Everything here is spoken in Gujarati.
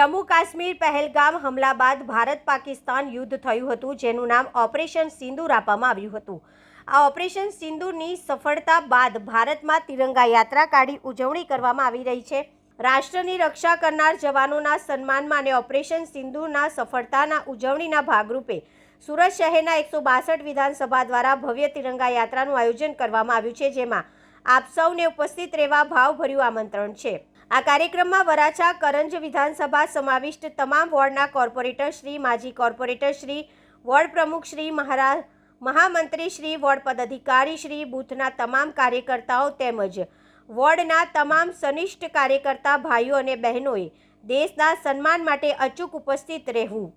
જમ્મુ કાશ્મીર પહેલગામ હમલા બાદ ભારત પાકિસ્તાન યુદ્ધ થયું હતું, જેનું નામ ઓપરેશન સિંદૂર આપવામાં આવ્યું હતું. આ ઓપરેશન સિંદૂરની સફળતા બાદ ભારતમાં તિરંગા યાત્રા કાઢી ઉજવણી કરવામાં આવી રહી છે. રાષ્ટ્રની રક્ષા કરનાર જવાનોના સન્માનમાં અને ઓપરેશન સિંદૂરના સફળતાના ઉજવણીના ભાગરૂપે સુરત શહેરના 162 વિધાનસભા દ્વારા ભવ્ય તિરંગા યાત્રાનું આયોજન કરવામાં આવ્યું છે, જેમાં આપ સૌને ઉપસ્થિત રહેવા ભાવભર્યું આમંત્રણ છે. આ કાર્યક્રમમાં વરાછા કરંજ વિધાનસભા સમાવિષ્ટ તમામ વોર્ડના કોર્પોરેટર શ્રી, માજી કોર્પોરેટર શ્રી, વોર્ડ પ્રમુખ શ્રી, મહામંત્રી શ્રી, વોર્ડ પદાધિકારી શ્રી, બૂથના તમામ કાર્યકર્તાઓ તેમજ વોર્ડના તમામ સનિષ્ઠ કાર્યકર્તા ભાઈઓ અને બહેનોએ દેશના સન્માન માટે અચૂક ઉપસ્થિત રહેવું.